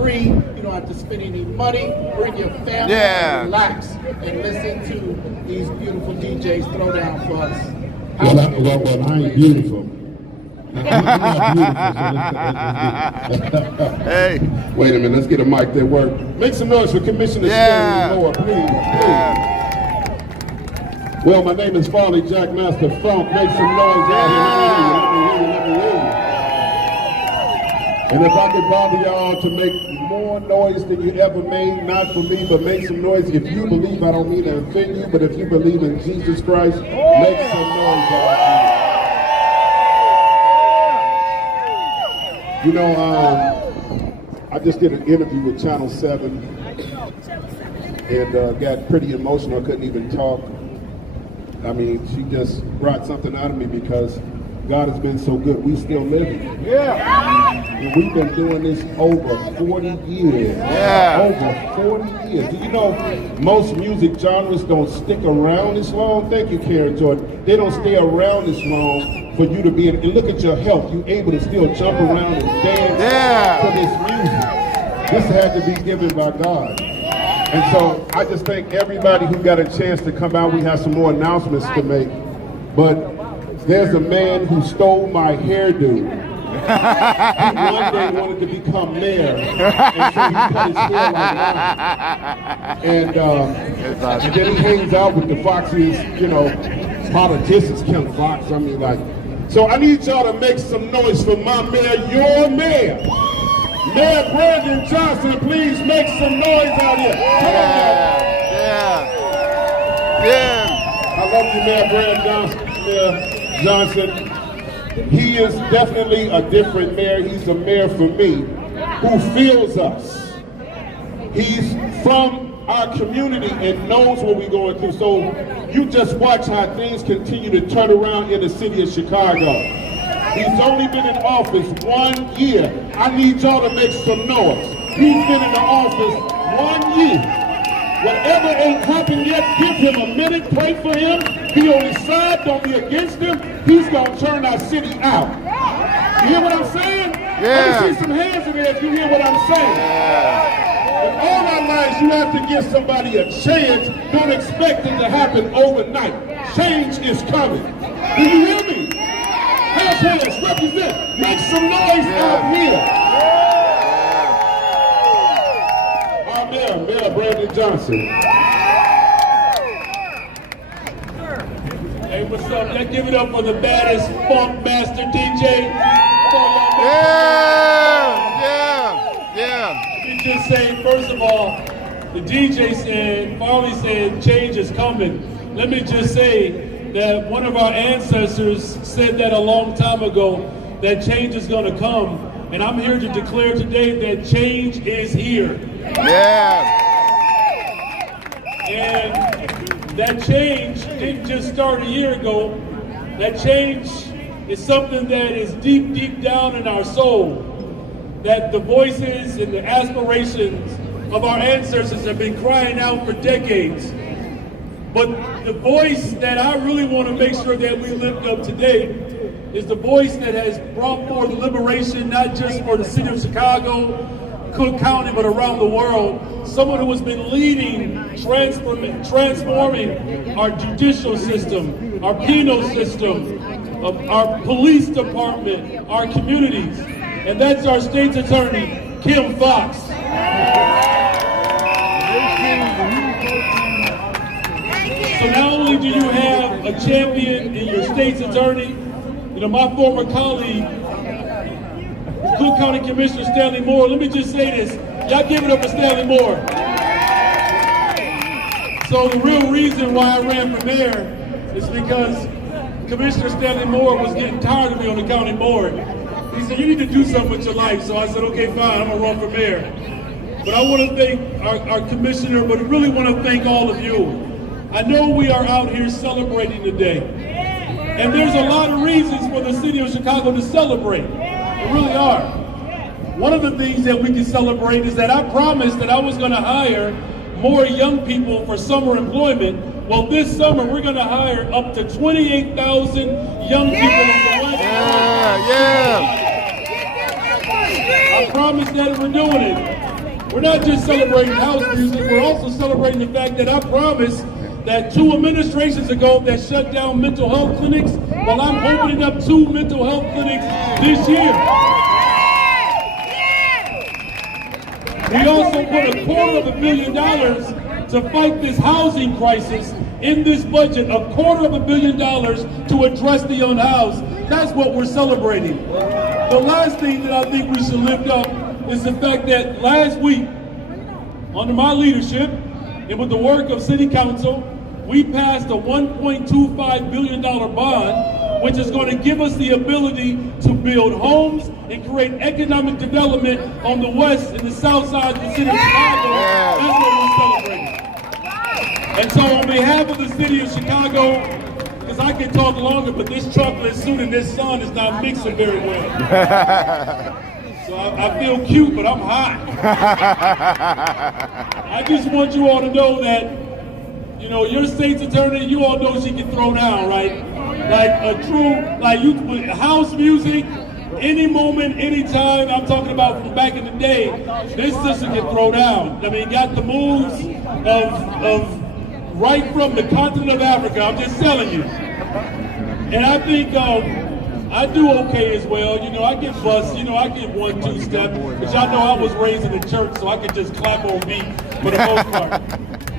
free. You don't have to spend any money. Bring your family and relax and listen to these beautiful DJs throw down for us. Well, I ain't beautiful. I'm not beautiful. Hey. Wait a minute, let's get a mic that work. Make some noise for Commissioner Stanley Moore, please. Well, my name is Farley Jackmaster Funk. Make some noise out here. Let me hear you. And if I could bother y'all to make more noise than you ever made, not for me, but make some noise. If you believe, I don't mean to offend you, but if you believe in Jesus Christ, make some noise out here. You know, I just did an interview with Channel 7 and got pretty emotional. I couldn't even talk. I mean, she just brought something out of me because God has been so good. We still living. And we've been doing this over 40 years. Over 40 years. Do you know most music genres don't stick around this long? Thank you, Karen Jordan. They don't stay around this long for you to be in. And look at your health. You're able to still jump around and dance to this music. This had to be given by God. And so I just thank everybody who got a chance to come out. We have some more announcements to make. But there's a man who stole my hairdo. He one day wanted to become mayor, and so he cut his hair like that. And then he hangs out with the foxiest, you know, politicians, Kim Fox. I mean, like, so I need y'all to make some noise for my mayor, your mayor. Mayor Brandon Johnson, please make some noise out here. Come on, I love you, Mayor Brandon Johnson. He is definitely a different mayor. He's a mayor for me who feels us. He's from our community and knows what we're going through. So you just watch how things continue to turn around in the city of Chicago. He's only been in office 1 year. I need y'all to make some noise. He's been in the office 1 year. Whatever ain't happened yet, give him a minute, pray for him. Be on his side, don't be against him. He's gonna turn our city out. You hear what I'm saying? Let me see some hands in there if you hear what I'm saying. In all our lives, you have to give somebody a chance. Don't expect it to happen overnight. Change is coming. Do you hear me? House hands, represent. Make some noise out here. Our Mayor Brandon Johnson. Hey, what's up? Let's give it up for the baddest funk master DJ. Come on, y'all. Let me just say, first of all, the DJ said, Farley said, change is coming. Let me just say that one of our ancestors said that a long time ago, that change is going to come. And I'm here to declare today that change is here. And that change didn't just start a year ago. That change is something that is deep, deep down in our soul. That the voices and the aspirations of our ancestors have been crying out for decades. But the voice that I really want to make sure that we lift up today is the voice that has brought forth liberation, not just for the city of Chicago, Cook County, but around the world. Someone who has been leading, transforming our judicial system, our penal system, our police department, our communities. And that's our state's attorney, Kim Fox. So not only do you have a champion in your state's attorney, you know, my former colleague, Cook County Commissioner Stanley Moore, let me just say this. Y'all give it up for Stanley Moore. So the real reason why I ran for mayor is because Commissioner Stanley Moore was getting tired of me on the county board. He said, you need to do something with your life. So I said, okay, fine, I'm gonna run for mayor. But I want to thank our commissioner, but I really want to thank all of you. I know we are out here celebrating today. And there's a lot of reasons for the city of Chicago to celebrate. There really are. One of the things that we can celebrate is that I promised that I was going to hire more young people for summer employment. Well, this summer we're going to hire up to 28,000 young people on the West Coast. I promised that we're doing it. we're not just celebrating house music, we're also celebrating the fact that I promised that 2 administrations ago that shut down mental health clinics, well, I'm opening up 2 mental health clinics this year. We also put $250 million to fight this housing crisis in this budget, $250 million to address the unhoused. That's what we're celebrating. The last thing that I think we should lift up is the fact that last week, under my leadership and with the work of City Council, we passed a $1.25 billion bond, which is going to give us the ability to build homes and create economic development on the west and the south side of the city of Chicago. That's what we're celebrating. And so on behalf of the city of Chicago, because I can talk longer, but this chocolate suit and this sun is not mixing very well. So I feel cute, but I'm hot. I just want you all to know that, you know, your state's attorney, you all know she can throw down, right? Like a true, like you, house music, any moment, anytime. I'm talking about from back in the day, this sister can throw down. I mean, got the moves of right from the continent of Africa. I'm just telling you. And I think I do okay as well. You know, I get bust. You know, I get 1-2 step. But y'all know I was raised in the church, so I could just clap on beat for the most part.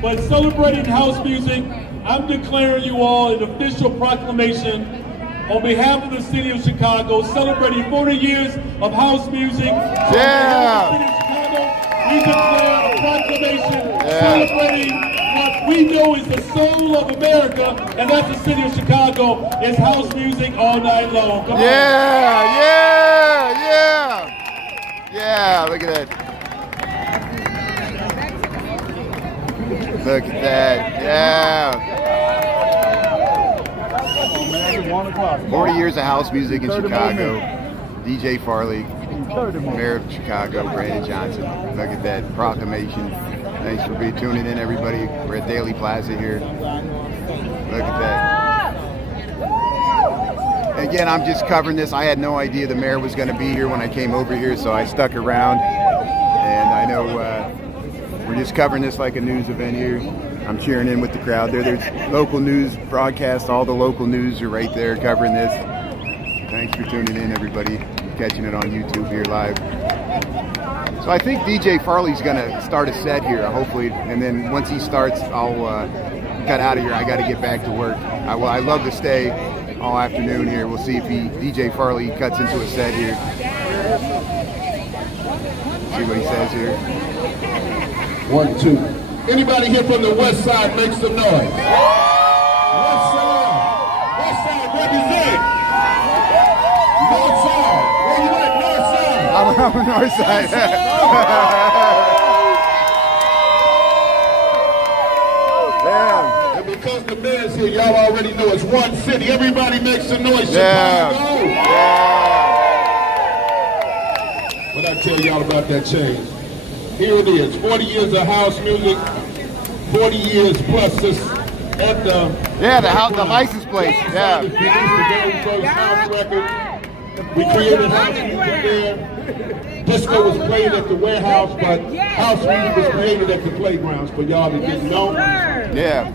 But celebrating house music, I'm declaring you all an official proclamation on behalf of the city of Chicago, celebrating 40 years of house music. Yeah. On behalf of the city of Chicago, we declare a proclamation celebrating what we know is the soul of America, and that's the city of Chicago. It's house music all night long. Come on. Yeah, look at that. Look at that, yeah. 40 years of house music in Chicago. DJ Farley, Mayor of Chicago, Brandon Johnson. Look at that proclamation. Thanks for tuning in, everybody. We're at Daley Plaza here. Look at that. Again, I'm just covering this. I had no idea the mayor was going to be here when I came over here, so I stuck around. And I know we're just covering this like a news event here. I'm cheering in with the crowd there. There's local news broadcasts. All the local news are right there covering this. Thanks for tuning in, everybody. Catching it on YouTube here live. So I think DJ Farley's going to start a set here, hopefully. And then once he starts, I'll cut out of here. I got to get back to work. I love to stay all afternoon here. We'll see if DJ Farley cuts into a set here. See what he says here. 1, 2. Anybody here from the west side make some noise? West side represent. North side, where you at? North side. I'm on the north side. And because the mayor's here, y'all already know it's one city. Everybody make some noise. Chicago. What I tell y'all about that change? Here it is, 40 years of house music, 40 years plus this at the... Yeah, the license plate, yeah. We produced the very first house record. We created house music there. Disco was played at the warehouse, but house music was created at the playgrounds for y'all that didn't know. Yeah.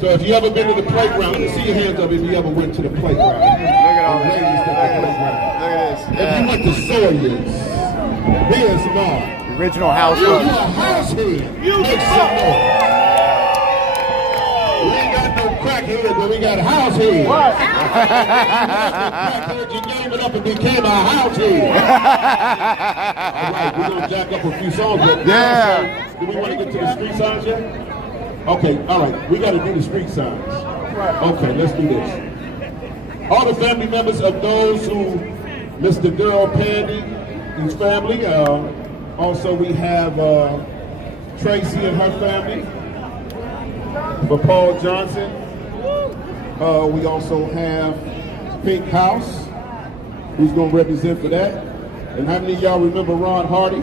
So if you ever been to the playground, let me see your hands up if you ever went to the playground. Look at all Ladies this. at the playground. Look at this. If you went to Sawyer's, here's Mark. Original house You're book. a house head. Make some noise. We ain't got no crackhead, but we got a house head. What? Crackhead, you gave it up and became a house head. All right, we're going to jack up a few songs. Yeah. Do we want to get to the street signs yet? Okay, all right. We got to do the street signs. Okay, let's do this. All the family members of those who Mr. Daryl Pandy, his family, also, we have Tracy and her family. For Paul Johnson. We also have Pink House, who's going to represent for that. And how many of y'all remember Ron Hardy?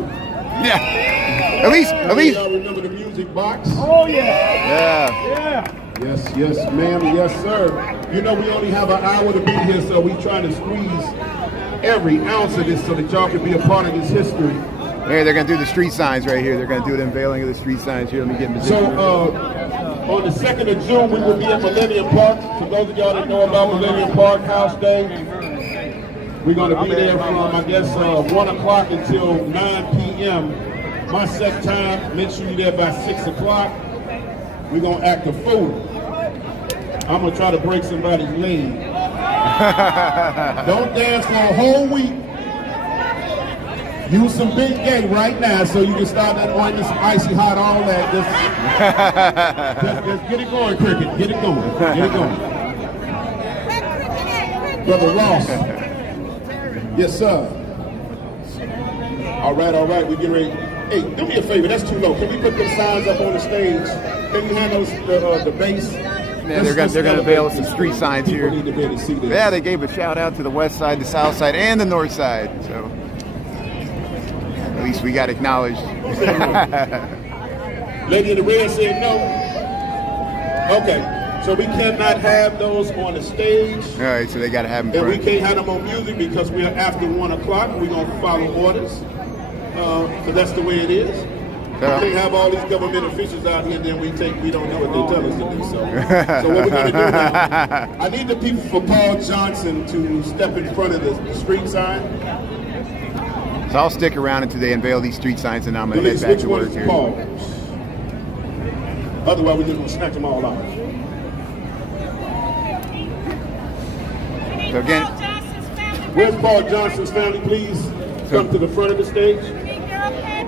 Yeah. At least. Y'all remember the Music Box? Oh, yeah. Yeah. Yes, ma'am. Yes, sir. You know, we only have an hour to be here, so we trying to squeeze every ounce of this so that y'all can be a part of this history Here, they're going to do the street signs right here. They're going to do an unveiling of the street signs here. Let me get in position. So, on the 2nd of June, we will be at Millennium Park. For those of y'all that know about Millennium Park House Day, we're going to be there from, I guess, 1 o'clock until 9 p.m. My set time, make sure you're there by 6 o'clock. We're going to act a fool. I'm going to try to break somebody's leg. Don't dance for a whole week. Use some big gay right now so you can start that ointment, some icy hot, all that. Just get it going, Cricket. Get it going. Get it going. Brother Ross. Yes, sir. All right. We get ready. Hey, do me a favor. That's too low. Can we put them signs up on the stage? Can you handle the bass? Yeah, they're going to unveil some street signs here. Need to be able to see this. Yeah, they gave a shout out to the west side, the south side, and the north side. So at least we got acknowledged. Lady in the red said no. Okay, so we cannot have those on the stage. All right, so they got to have them. And we can't have them on music because we are after 1 o'clock. We're going to follow orders. So that's the way it is. We can't have all these government officials out here and then we don't know what they tell us to do. So what we're going to do now, I need the people for Paul Johnson to step in front of the street sign. So I'll stick around until they unveil these street signs, and I'm going to head back to work here. Paul? Otherwise, we're just going to snatch them all out. So again, where's Paul Johnson's family? Please come to the front of the stage.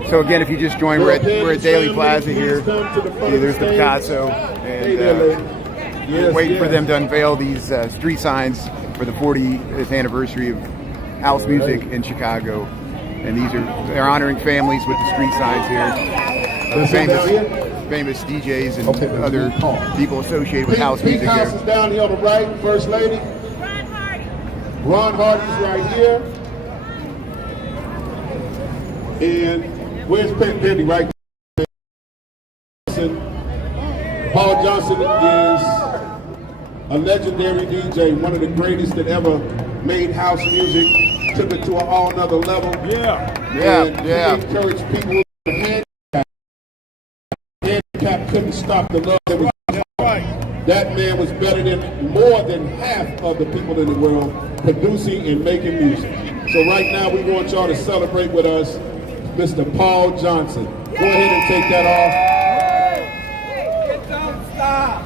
So again, if you just joined, we're at Daley Plaza here. There's the Picasso, and we're waiting for them to unveil these street signs for the 40th anniversary of house music in Chicago. And they're honoring families with the street signs here. Famous DJs and other people associated with house music House here. is down here on the right, First Lady. Ron Hardy's right here. And where's Penny right there? Paul Johnson is a legendary DJ, one of the greatest that ever made house music, took it to an all nother level. Yeah. He encouraged people to handicap couldn't stop the love that was that man was better than more than half of the people in the world producing and making music. So right now we want y'all to celebrate with us Mr. Paul Johnson. Go ahead and take that off.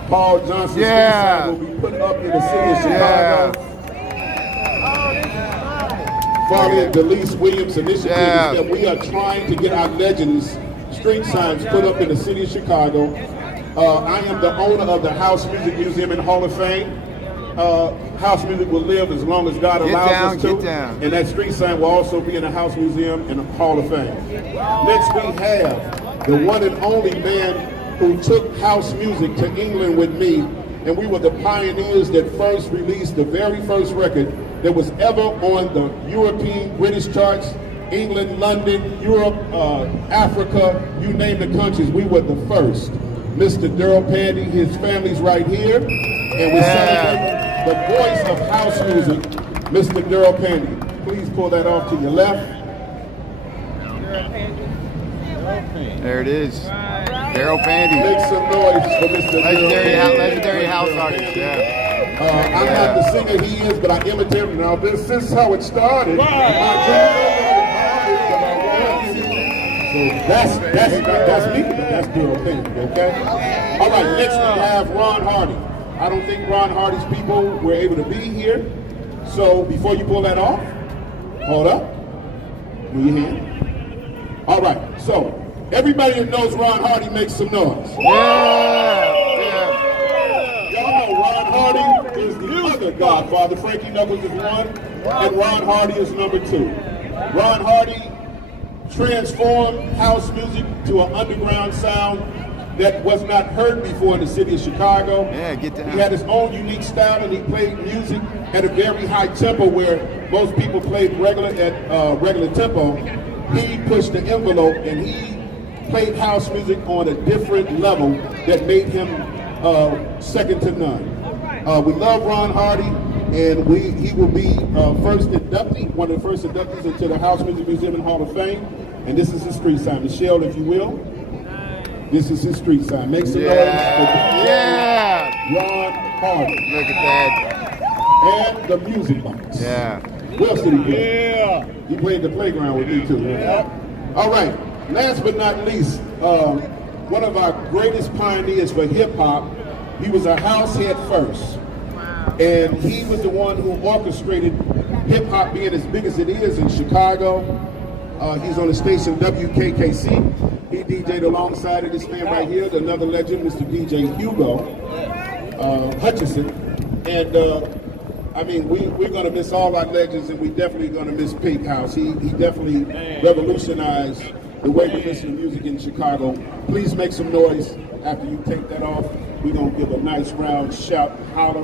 Paul Johnson's will be put up in the city of Chicago. Farley and Daley Williams initiative is that we are trying to get our legends street signs put up in the city of Chicago. I am the owner of the House Music Museum and Hall of Fame. House music will live as long as God allows us to. And that street sign will also be in the House Museum and the Hall of Fame. Next we have the one and only man who took house music to England with me, and we were the pioneers that first released the very first record that was ever on the European British charts, England, London, Europe, Africa, you name the countries, we were the first. Mr. Daryl Pandy, his family's right here, and we celebrate the voice of house music, Mr. Daryl Pandy. Please pull that off to your left. There it is. Daryl Pandy. Make some noise for Mr. Legendary house artist, I'm not the singer he is, but I imitate him. Now, this is how it started. So that's me, but that's Daryl Pandy, okay? All right, next we have Ron Hardy. I don't think Ron Hardy's people were able to be here. So before you pull that off, hold up. Move your hand. All right, so everybody that knows Ron Hardy makes some noise. Y'all know Ron Hardy is the other godfather. Frankie Knuckles is one, and Ron Hardy is number two. Ron Hardy transformed house music to an underground sound that was not heard before in the city of Chicago. Get down. He had his own unique style, and he played music at a very high tempo where most people played regular tempo. He pushed the envelope, and he played house music on a different level that made him second to none. We love Ron Hardy, and he will be one of the first inductees into the House Music Museum and Hall of Fame. And this is his street sign. Michelle, if you will. This is his street sign. Make some noise for Ron Hardy. Look at that. And the music box. Yeah. Where else did he play? Yeah. He played the playground with me too. Yeah. All right. Last but not least, one of our greatest pioneers for hip hop. He was a house head first. And he was the one who orchestrated hip hop being as big as it is in Chicago. He's on the station WKKC. He DJ'd alongside of this man right here, another legend, Mr. DJ Hugo Hutchison. And I mean, we're going to miss all our legends, and we're definitely going to miss Pink House. He definitely revolutionized the way we listen to music in Chicago. Please make some noise after you take that off. We're going to give a nice round shout and holler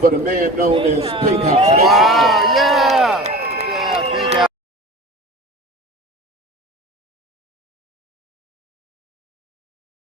for the man known as Pink House. Wow, yeah!